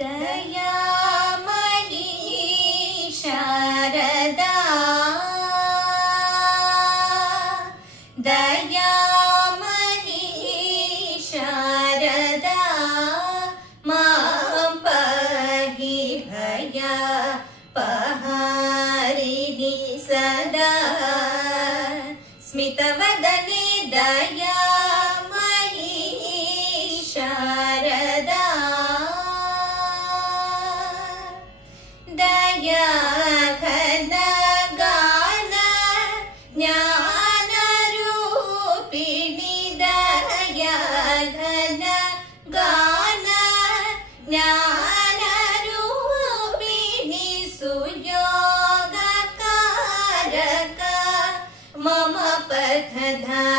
दयामयी शारदा दयामयी शारदा मां पाहि भया पहारिणि सदा स्मितवदने दयामयी शारदा दया घन गान ज्ञानरूपिणि दया घन गान ज्ञानरूपिणि सुयोगकारक मम पथधारिणि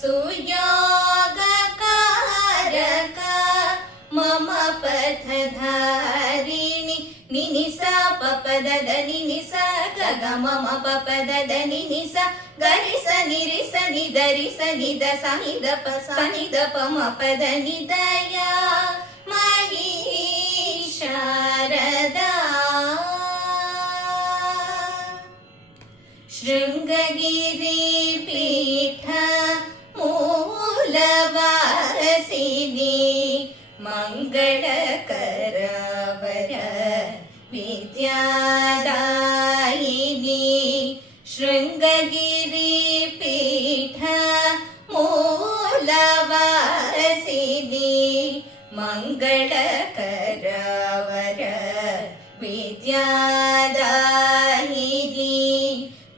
सुयोगकारक मम पथधारिणि निनिसा पपदद निनिसा गग मम पपदद निनिसा गरिस निरिस निदरिस निद सनिद प सनिद प म पद निदया मयि शारदा शृंगगिरि पीठ मूलवासिनी मंगलकरवर विद्यादायिनी शृंगगिरि पीठ मूलवासिनी मंगलकरवर विद्यादायिनी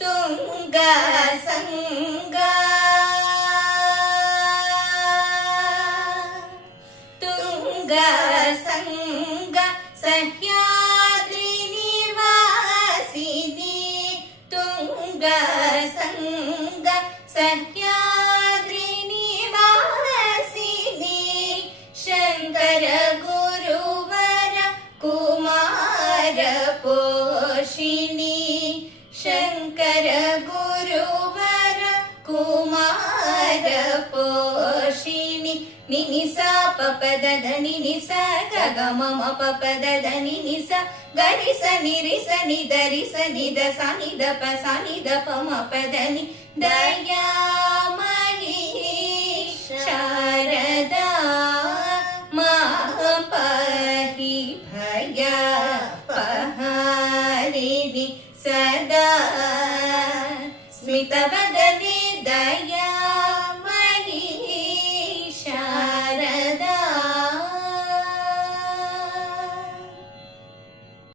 तुंगा संगा तुंगा संगा सह्याद्रि निवासिनी तुंगा संगा सह्याद्रि निवासिनी शंकर गुरुवर कुमार पोषिणी शंकर गुरुवर कुमार पोषिणी निनिसा पपदद निनिसा गग मम पपदद निनिसा गरिस निरिस निदरिस निद सनिद प म पद नि दयामयी